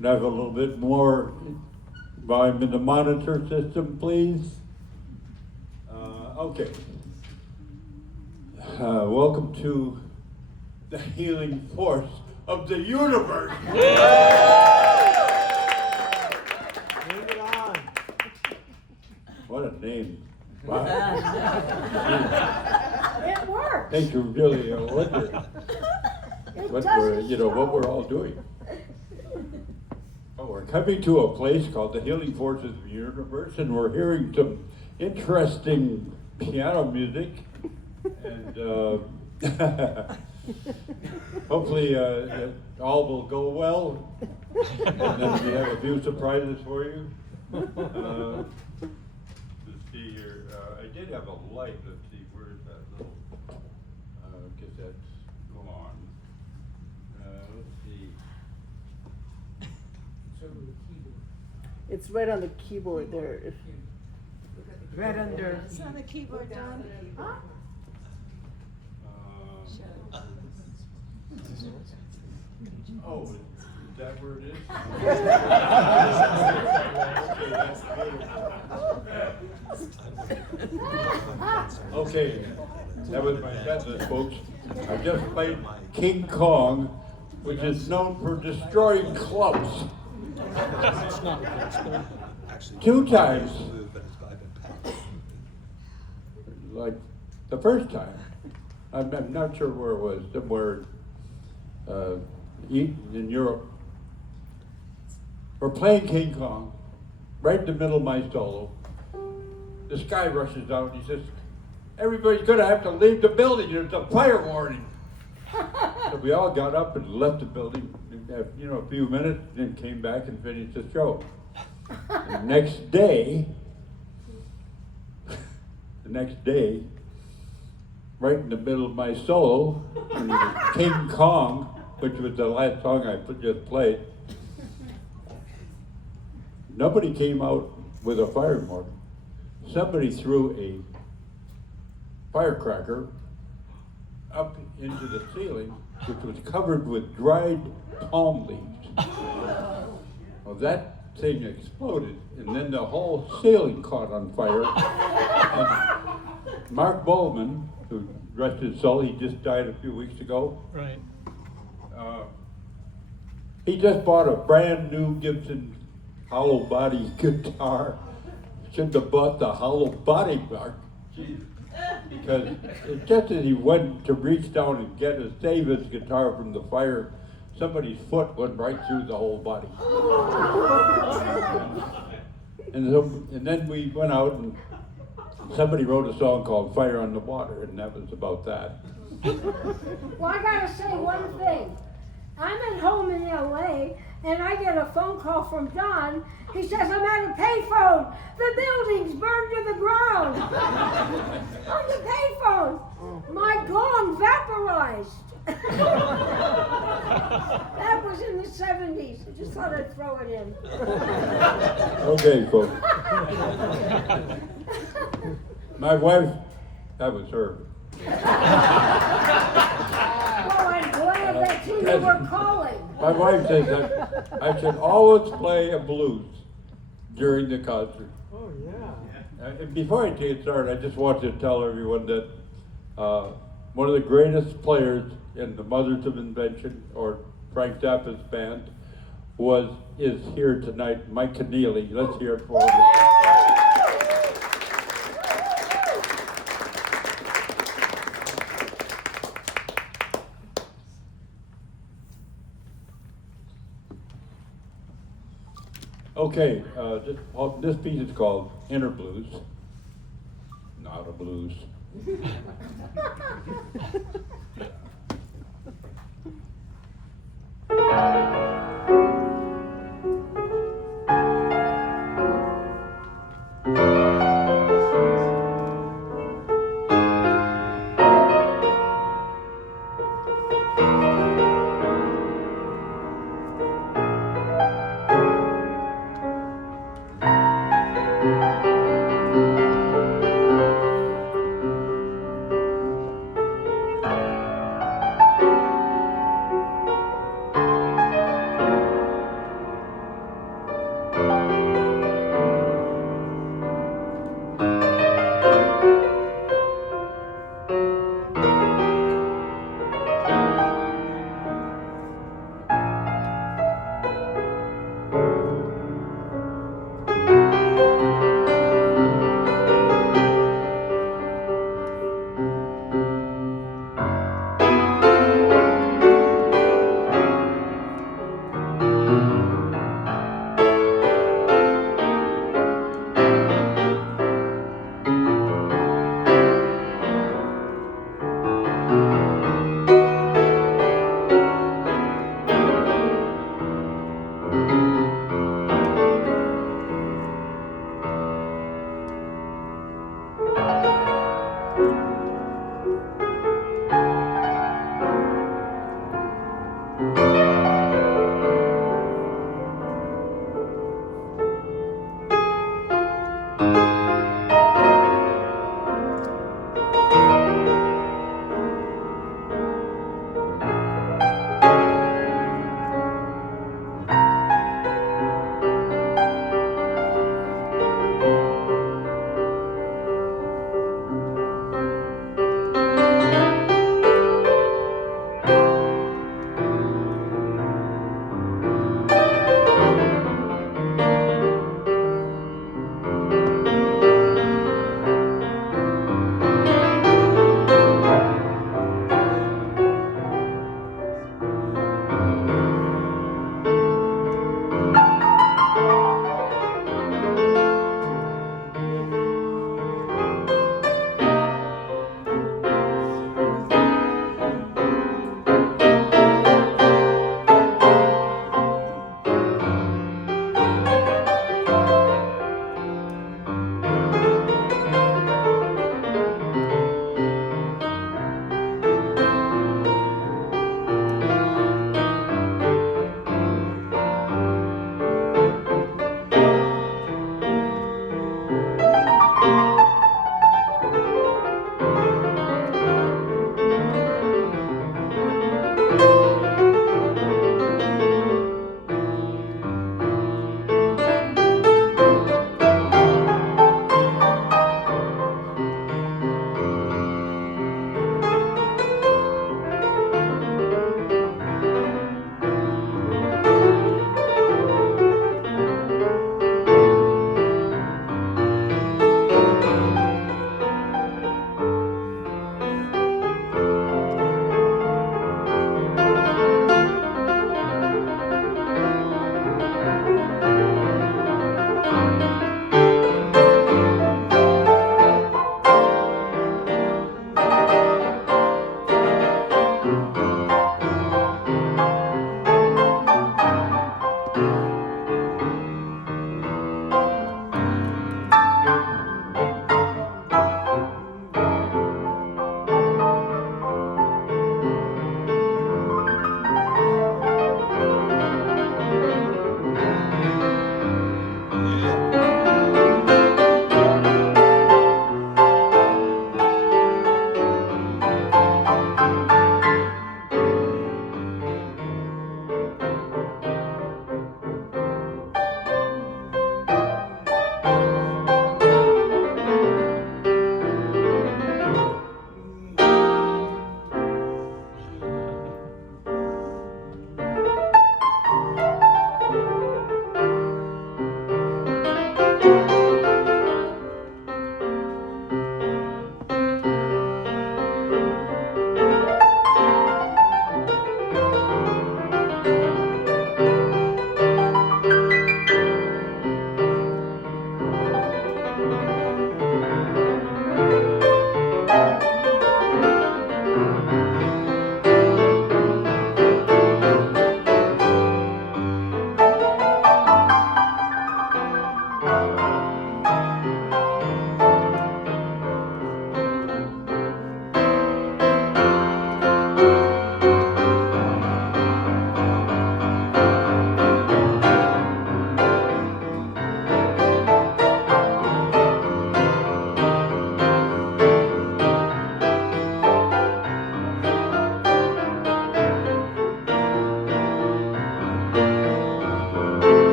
Can I have a little bit more volume in the monitor system, please? Okay. Welcome to the healing force of the universe. Bring it on. What a name. Wow. It works. Makes you really wonder what we're all doing. Oh, we're coming to a place called the Healing Forces of the Universe, and we're hearing some interesting piano music, and hopefully all will go well, and then we have a few surprises for you. Let's see here, I did have a light, let's see, where's that little cassette? Go on. Let's see. It's right on the keyboard there. Right under. It's on the keyboard, Don. Huh? Oh, is that where it is? Okay, that was my message, folks. I just played King Kong, which is known for destroying clubs. It's not actually. 2 times. Like the first time, I'm not sure where it was, somewhere in Europe. We're playing King Kong, right in the middle of my solo. This guy rushes out and he says, "Everybody's gonna have to leave the building, there's a fire warning." So we all got up and left the building, a few minutes, then came back and finished the show. The next day, right in the middle of my solo, King Kong, which was the last song I just played, nobody came out with a fire warning. Somebody threw a firecracker up into the ceiling, which was covered with dried palm leaves. Well, that thing exploded, and then the whole ceiling caught on fire. And Mark Bowman, who rest his soul, he just died a few weeks ago. Right. He just bought a brand new Gibson hollow body guitar. Shouldn't have bought the hollow body, Mark. Jesus. Because just as he went to reach down and save his guitar from the fire, somebody's foot went right through the whole body. And then we went out and somebody wrote a song called Fire on the Water, and that was about that. Well, I gotta say one thing. I'm at home in LA and I get a phone call from Don. He says, "I'm at a payphone. The building's burned to the ground." On the payphone, my gong vaporized. That was in the 70s. I just thought I'd throw it in. Okay, folks. My wife, that was her. Well, I'm glad that you were calling. My wife says that I should always play a blues during the concert. Oh, yeah. And before I get started, I just want to tell everyone that one of the greatest players in the Mothers of Invention, or Frank Zappa's band, is here tonight, Mike Keneally. Let's hear it for him. Okay, this piece is called Inner Blues, not a blues.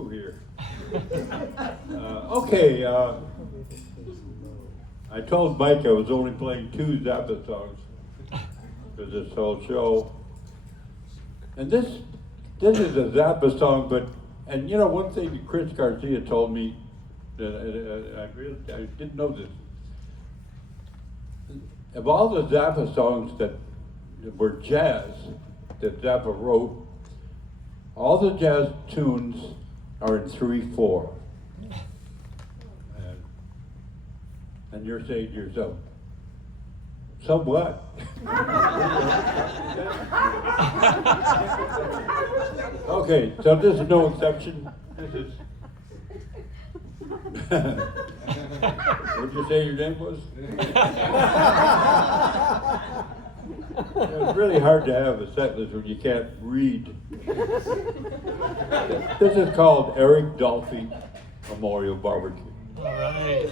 two here. Okay, I told Mike I was only playing two Zappa songs for this whole show. And this is a Zappa song, but, and you know, one thing that Chris Garcia told me, that I didn't know this. Of all the Zappa songs that were jazz that Zappa wrote, all the jazz tunes are in 3/4. And you're saying to yourself, so what? Okay, so this is no exception. This is. What'd you say your name was? It's really hard to have a set list when you can't read. This is called Eric Dolphy Memorial Barbecue. All right.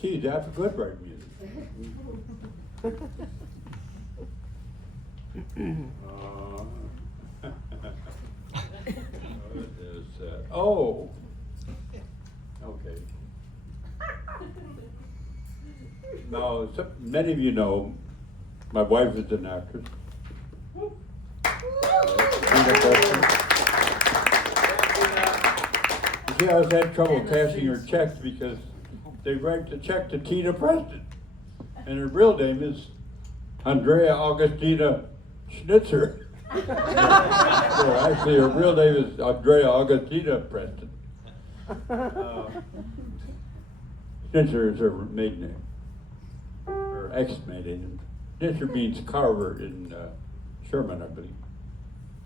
Geez, that's good right music. What is that? Oh, okay. Now, many of you know, my wife is an actress. Tina Preston. She always had trouble cashing her checks because they write the check to Tina Preston. And her real name is Andrea Augustina Schnitzer. So actually her real name is Andrea Augustina Preston. Schnitzer is her maiden name. Her ex-maiden name. Schnitzer means carver in Sherman, I believe.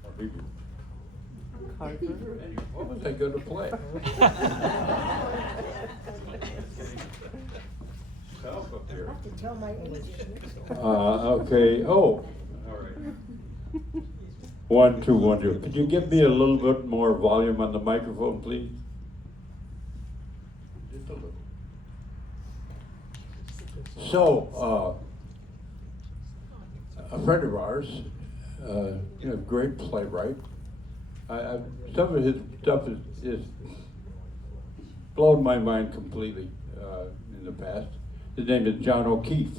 Or Hebrew. What was I going to play? Self up here. I have to tell my age. Okay. Oh, all right. 1, 2, 1, 2. Could you give me a little bit more volume on the microphone, please? Just a little. So, a friend of ours, great playwright. Some of his stuff is blown my mind completely in the past. His name is John O'Keefe,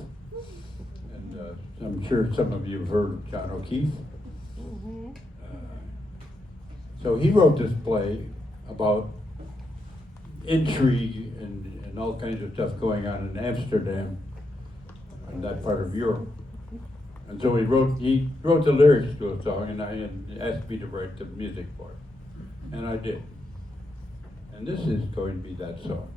and I'm sure some of you have heard of John O'Keefe. So he wrote this play about intrigue and all kinds of stuff going on in Amsterdam and that part of Europe. And so he wrote the lyrics to a song, and asked me to write the music for it, and I did. And this is going to be that song.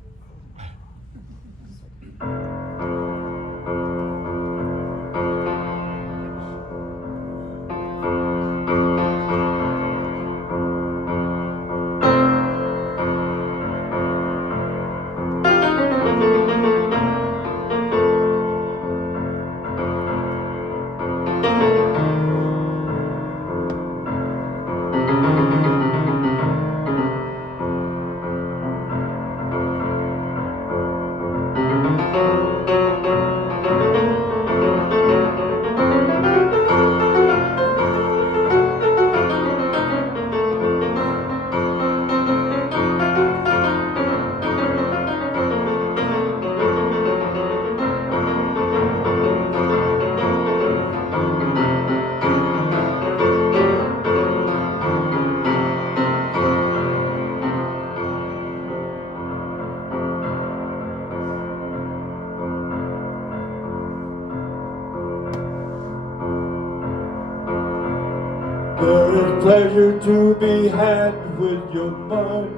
There is pleasure to be had with your money.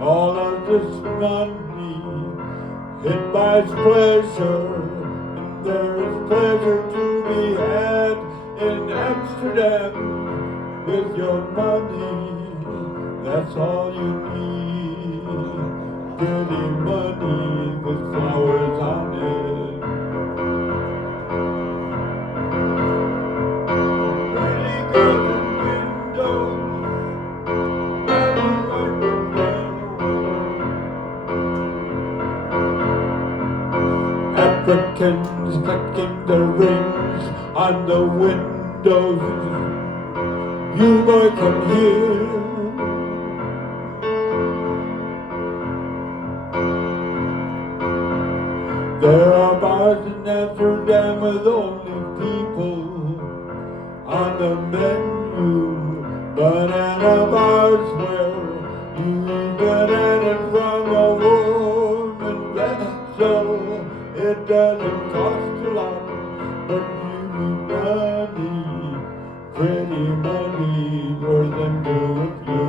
All of this money, it buys pleasure. And there is pleasure to be had in Amsterdam with your money. That's all you need. Dirty money with flowers on it. Africans clicking their rings on the windows. You boy, come here. There are bars in Amsterdam with only people on the menu. Banana bars where you eat bananas from a warm vessel. It doesn't cost a lot, but you need money, pretty money, more than do with you.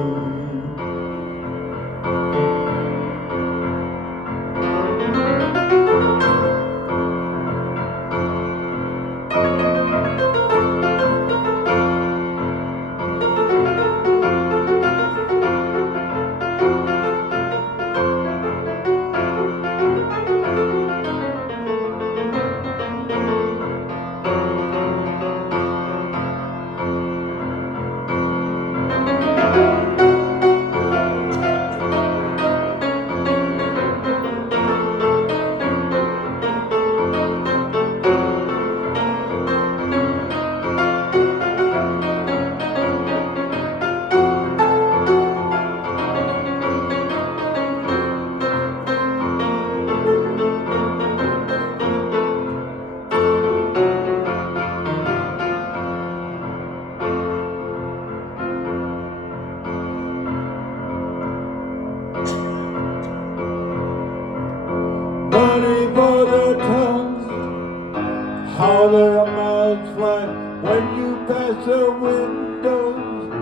past their windows,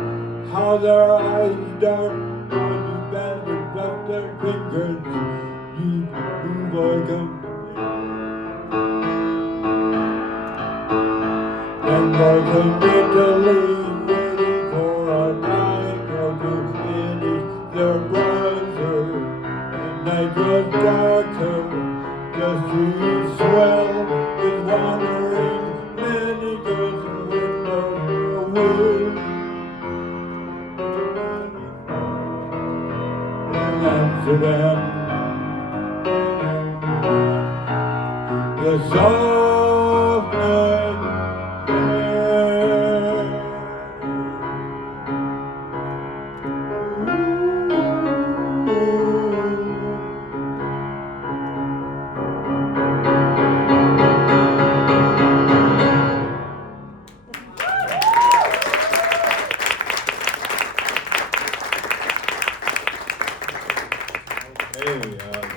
how their eyes dart, how you bastards up their fingers, you move like a and like a Italy waiting for a dying girl to finish their brother. And night was darker, the streets swell with wandering many doors and windows away. In Amsterdam, the soft night air.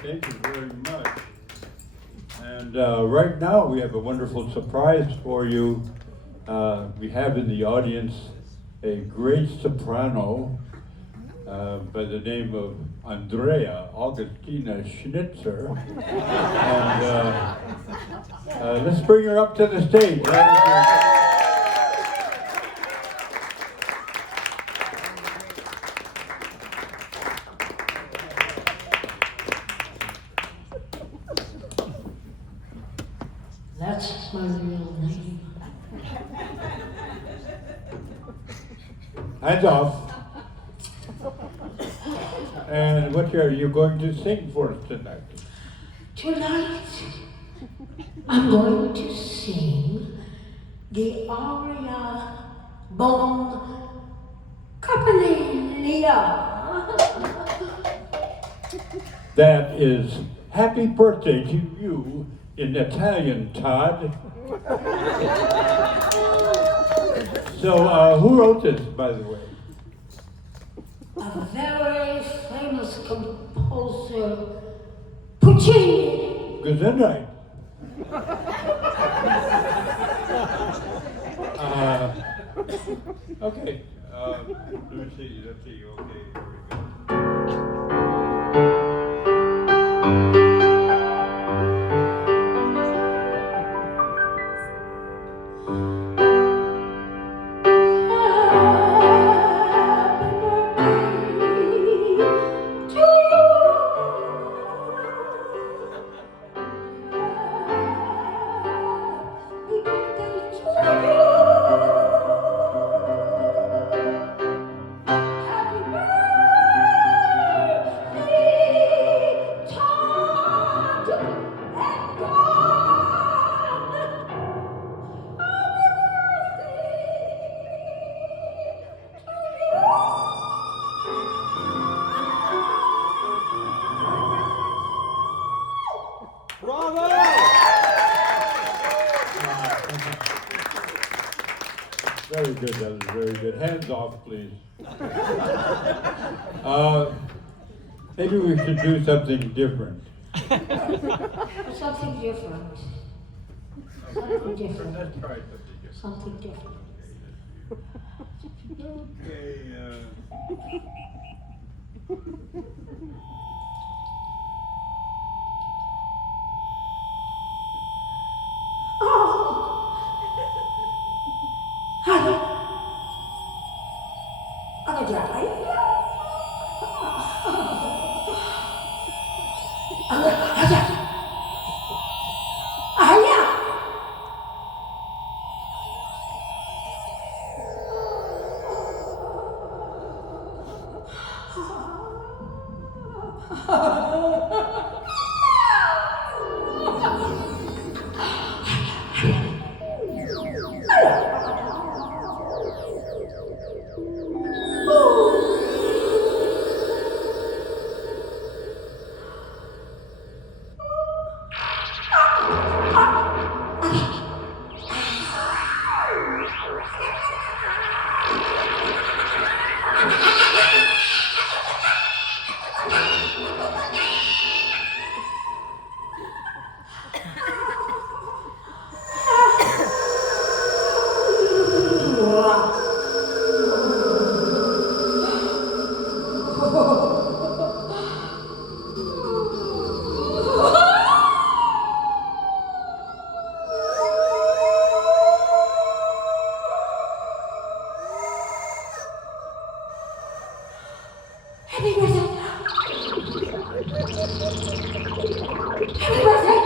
Thank you very much. And right now we have a wonderful surprise for you. We have in the audience a great soprano by the name of Andrea Augustina Schnitzer. And let's bring her up to the stage. That's my real name. Hands off. And what are you going to sing for us tonight? Tonight, I'm going to sing the aria Bon Caponelia. That is happy birthday to you in Italian, Todd. So, who wrote this, by the way? A very famous composer, Puccini. Gesundheit. Okay. Let me see. Let's see. Okay, here we go. Bravo! Very good, that was very good. Hands off, please. Maybe we should do something different. Something different. Something different. Let's try something different. Something different. Okay, Happy birthday. Happy birthday. Happy birthday.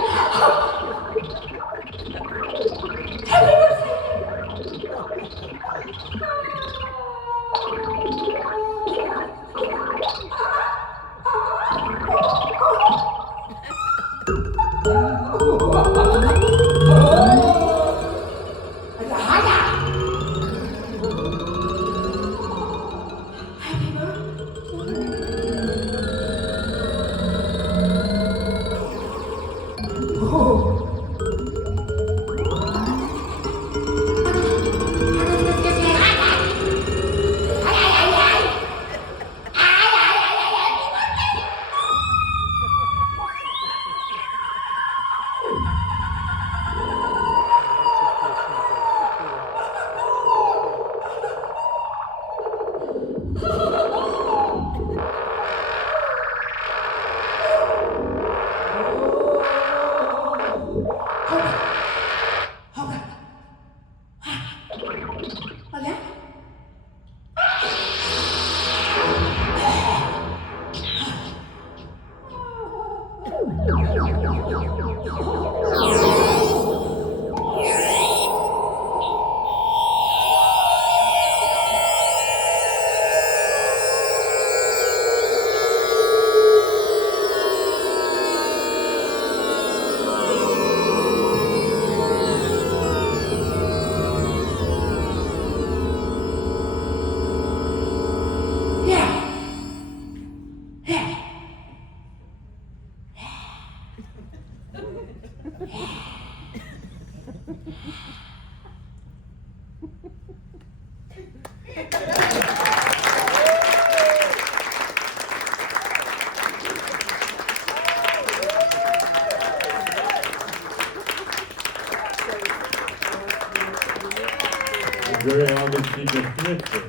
Very obviously dismissed it.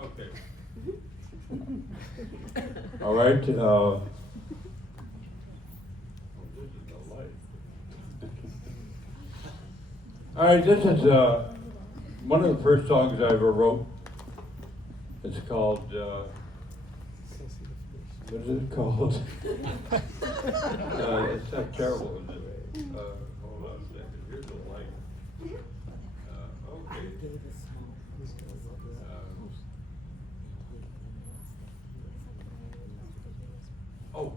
Okay. All right. This is the light. All right. This is one of the first songs I ever wrote. It's called. What is it called? It's not terrible, isn't it? Hold on a second. Here's the light. Okay. Oh.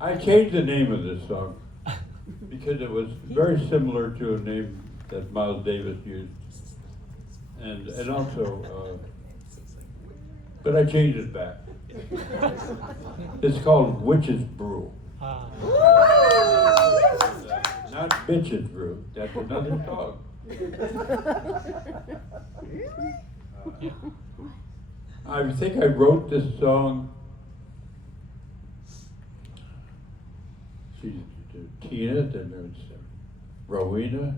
I changed the name of this song because it was very similar to a name that Miles Davis used, and also, but I changed it back. It's called Witch's Brew. Not Bitch's Brew. That's another song. I think I wrote this song. Tina, then there's Rowena,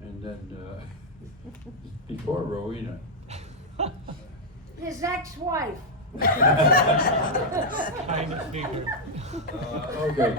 and then before Rowena. His ex-wife. Kind of figure. Okay.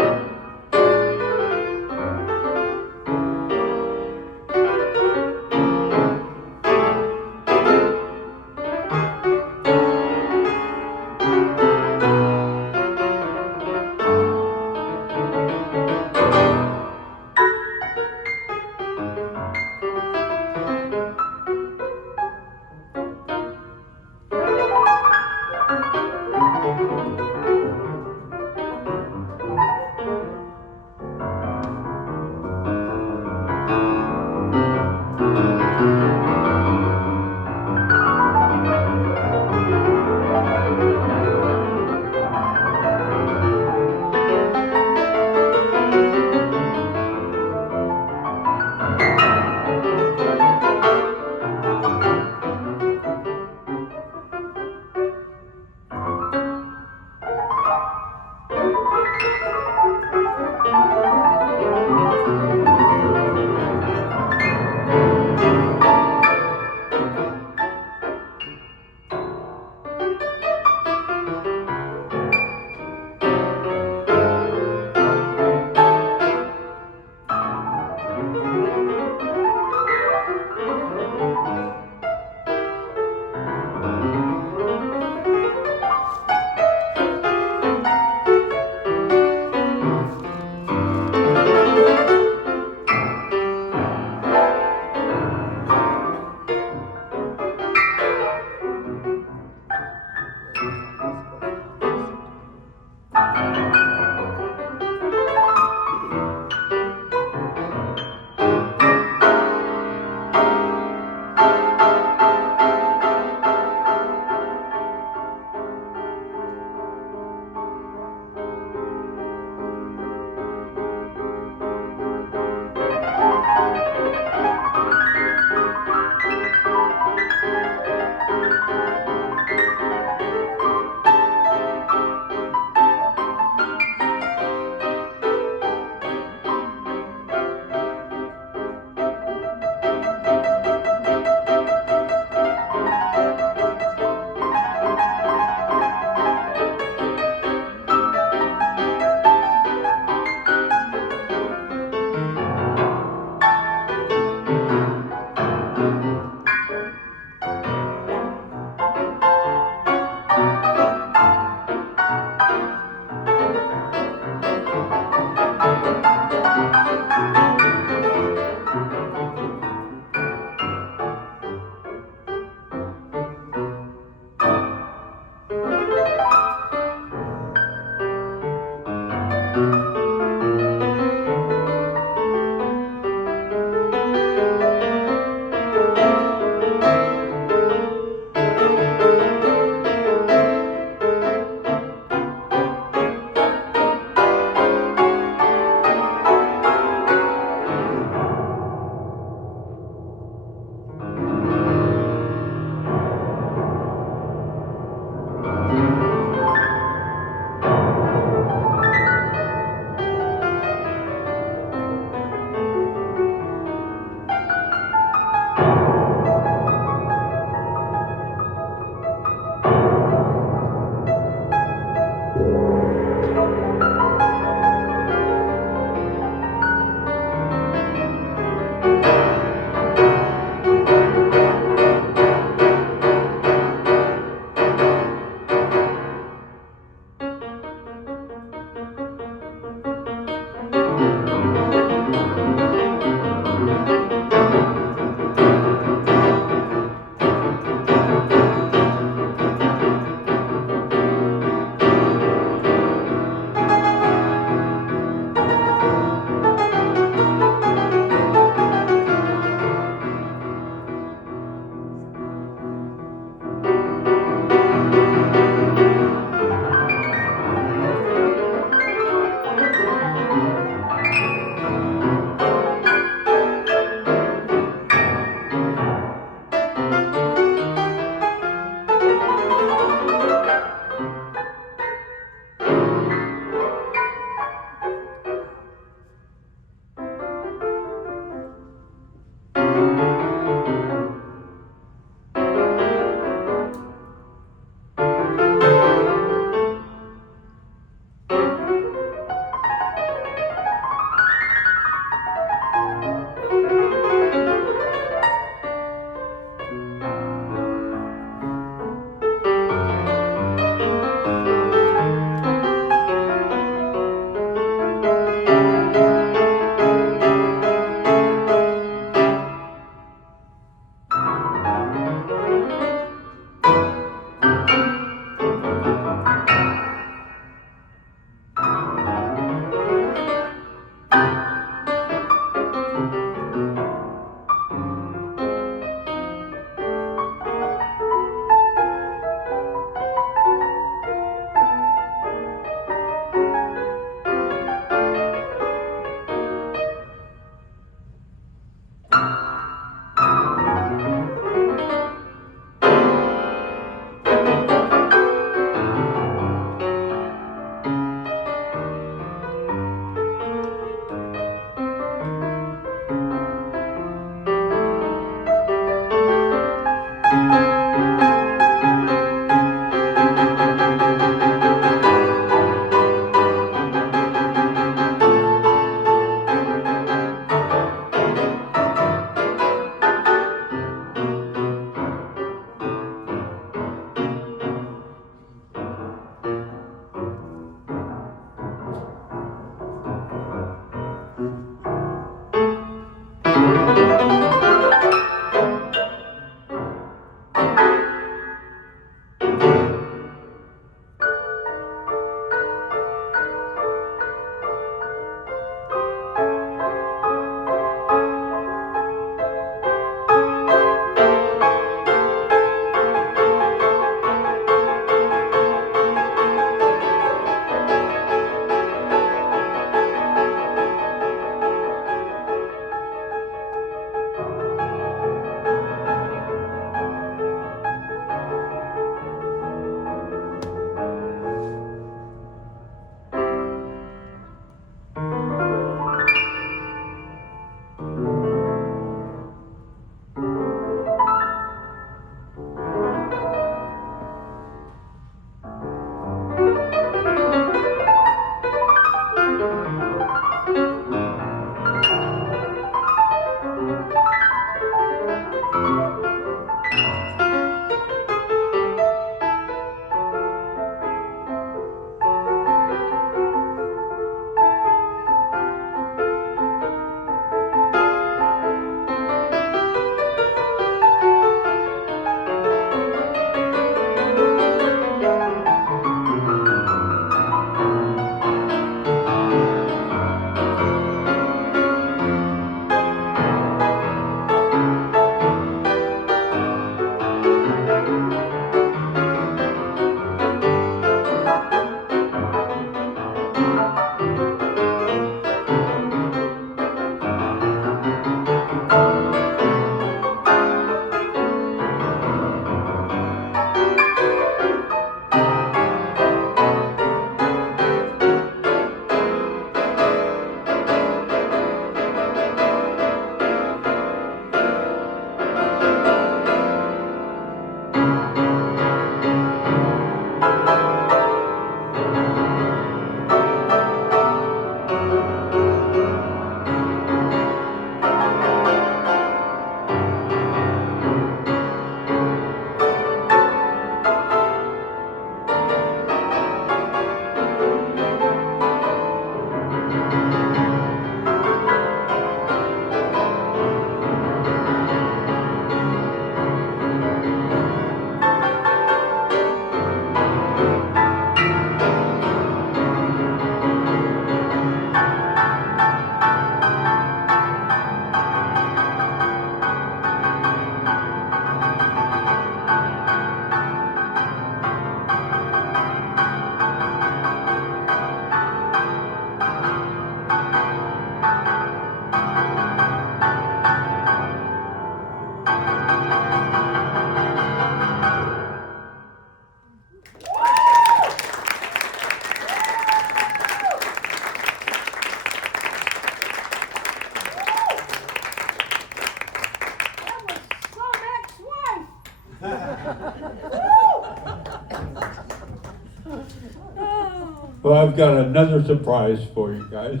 Well, I've got another surprise for you guys.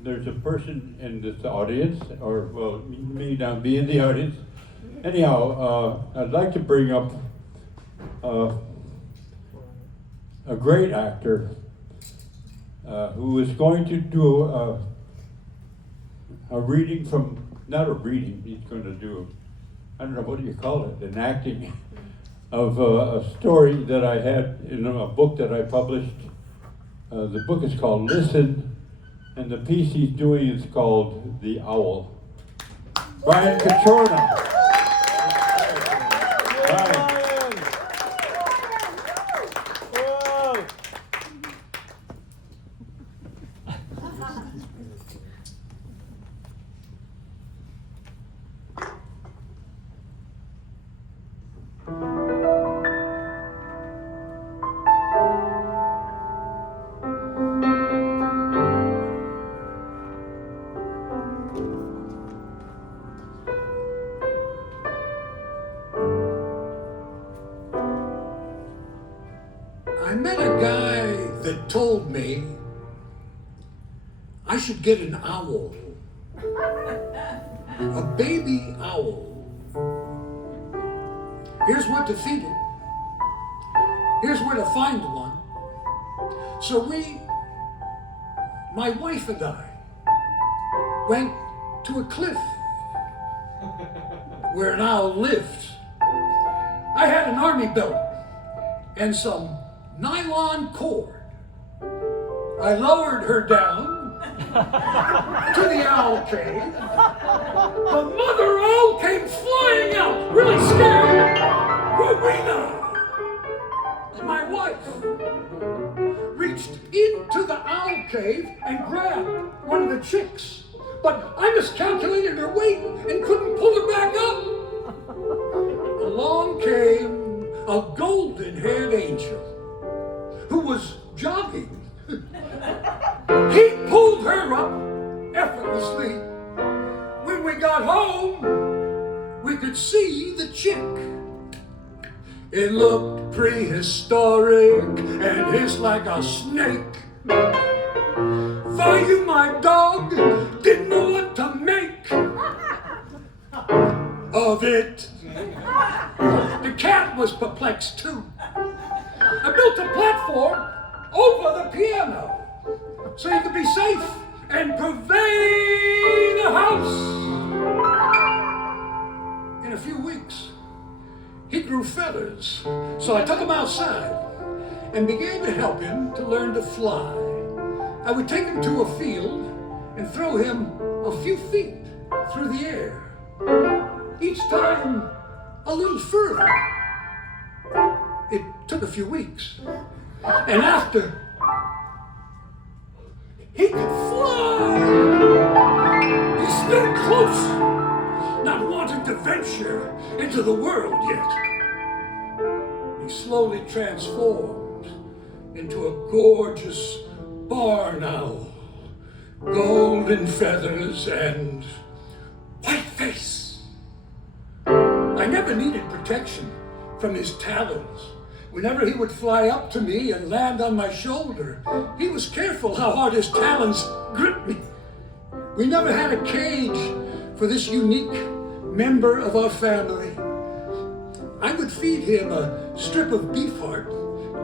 There's a person in this audience, or well, me now be in the audience. Anyhow, I'd like to bring up a great actor who is going to do a reading from, not a reading, he's going to do, I don't know, what do you call it, an acting of a story that I had in a book that I published. The book is called Listen, and the piece he's doing is called The Owl. Brian Cutrona. Brian. Whoa. I met a guy that told me I should get an owl, a baby owl. Here's what to feed it. Here's where to find one. So my wife and I, went to a cliff where an owl lived. I had an army belt and some nylon cord. I lowered her down to the owl cave. The mother owl came flying out, really scared. Rowena, my wife, reached into the owl cave and grabbed one of the chicks. But I miscalculated her weight and couldn't pull her back up. Along came a golden-haired angel who was jogging. He pulled her up effortlessly. When we got home, we could see the chick. It looked prehistoric and hissed like a snake. Vayu, my dog, didn't know what to make of it. The cat was perplexed too. I built a platform over the piano so you could be safe and pervade the house. In a few weeks, he grew feathers, so I took him outside and began to help him to learn to fly. I would take him to a field and throw him a few feet through the air. Each time, a little further. It took a few weeks. And after, he could fly. He stood close, not wanting to venture into the world yet. He slowly transformed into a gorgeous barn owl, golden feathers and white face. I never needed protection from his talons. Whenever he would fly up to me and land on my shoulder, he was careful how hard his talons gripped me. We never had a cage for this unique member of our family. I would feed him a strip of beef heart,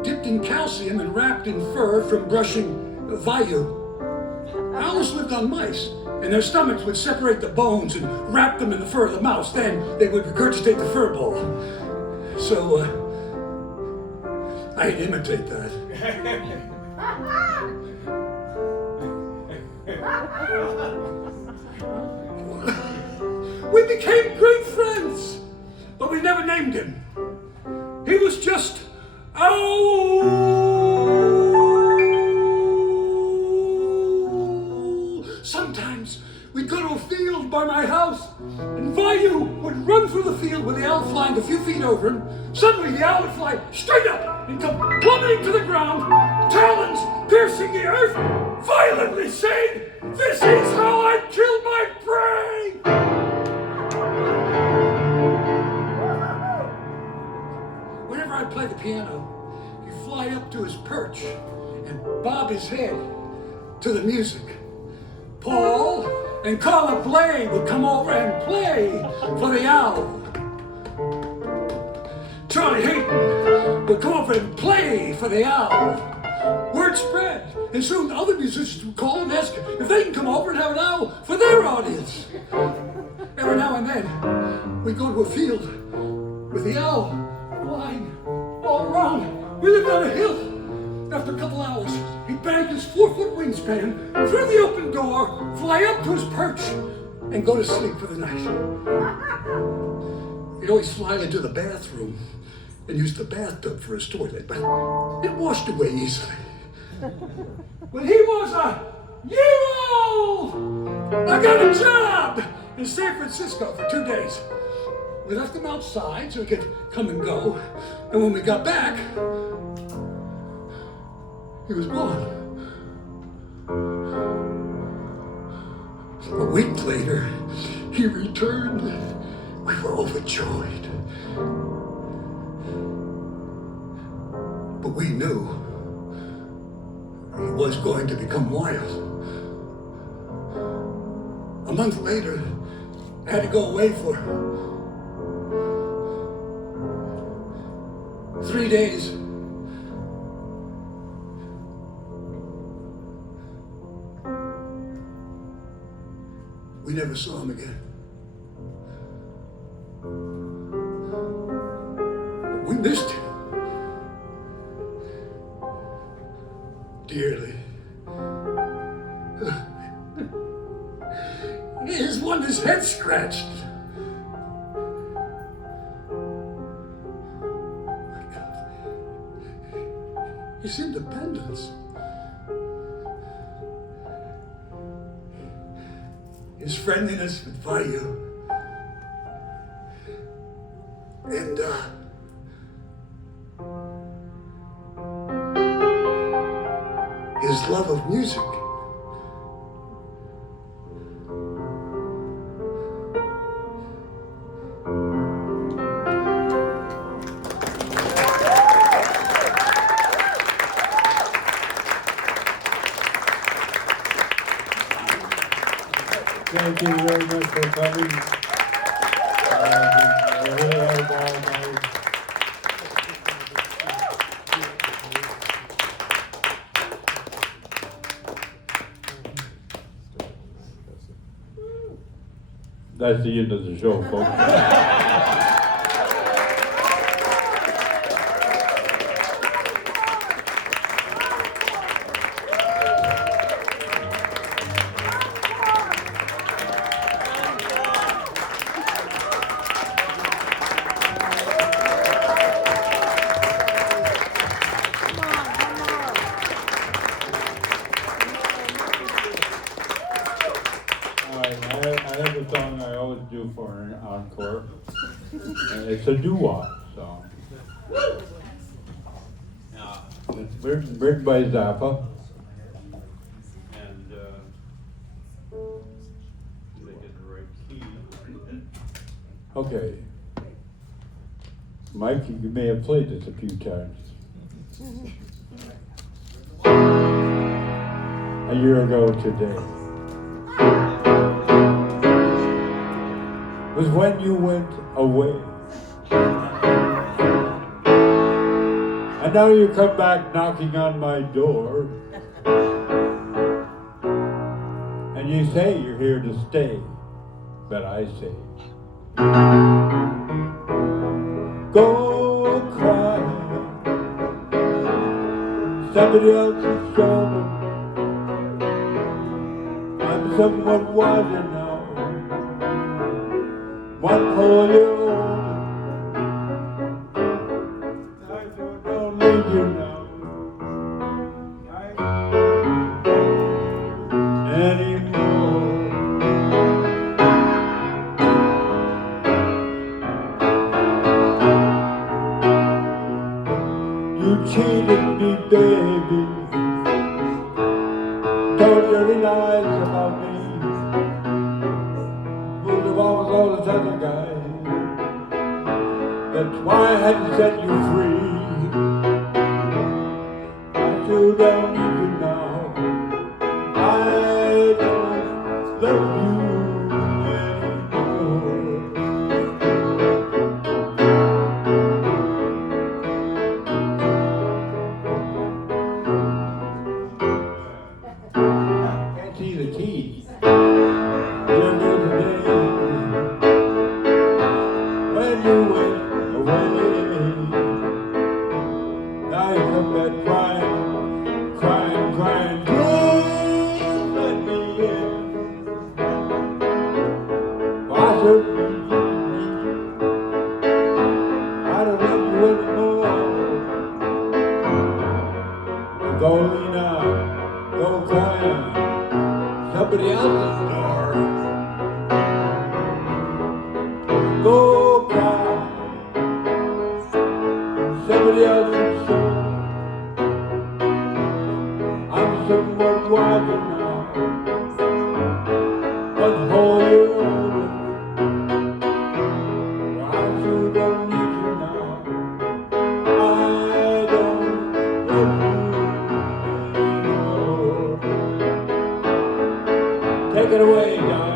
dipped in calcium and wrapped in fur from brushing Vayu. Owls lived on mice, and their stomachs would separate the bones and wrap them in the fur of the mouse. Then they would regurgitate the fur ball. So, I'd imitate that. We became great friends, but we never named him. He was just Owl. Sometimes we'd go to a field by my house, and Vayu would run through the field with the owl flying a few feet over him. Suddenly the owl would fly straight up and come plummeting to the ground, talons piercing the earth, violently saying, "This is how I kill my prey!" I'd play the piano, he'd fly up to his perch and bob his head to the music. Paul and Carla Bley would come over and play for the owl. Charlie Hayton would come over and play for the owl. Word spread, and soon other musicians would call and ask if they can come over and have an owl for their audience. Every now and then, we'd go to a field with the owl flying all around. We lived on a hill. After a couple hours, he'd bang his 4-foot wingspan through the open door, fly up to his perch, and go to sleep for the night. He'd always fly into the bathroom and use the bathtub for his toilet, but it washed away easily. When he was a year old, I got a job in San Francisco for 2 days. We left him outside so he could come and go, and when we got back, he was gone. A week later, he returned. We were overjoyed. But we knew he was going to become wild. A month later, I had to go away for 3 days. We never saw him again. We missed him dearly. He has won his head scratched. My God. His independence. His friendliness with Vayu. And his love of music. Thank you very much for coming. I really had a ball night. That's the end of the show, folks. I have a song I always do for an encore. It's a doo-wop song. It's written by Zappa. And they get the right key. Okay. Mike, you may have played this a few times. A year ago today was when you went away. And now you come back knocking on my door. And you say you're here to stay. But I say, go cry somebody else's shoulder. I'm somewhat wiser now. 1 whole year older. I don't need you now anymore. You cheated me, baby. Told dirty lies about me. All those other guys. That's why I had to set you free. somebody else's door. Go cry somebody else's soul. I'm someone wiser now, but hold your own. I sure don't need you now. I don't love you anymore. Take it away, Don.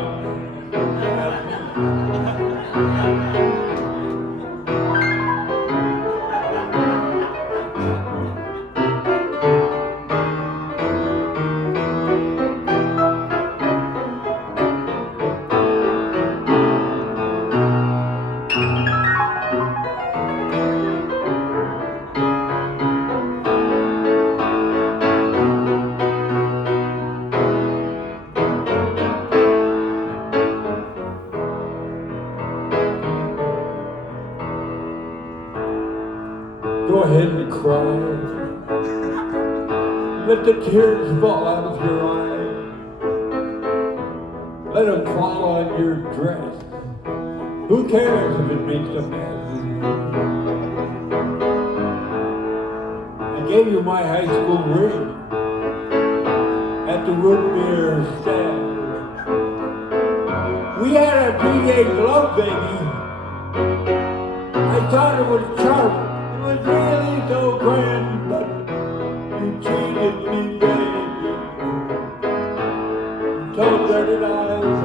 Go ahead and cry. Let the tears fall out of your eyes. Let them fall on your dress. Who cares if it makes a mess? I gave you my high school ring at the root beer stand. We had a teenage love, baby. I thought it was charming. It was really so grand, but you cheated me, baby. Told dirty lies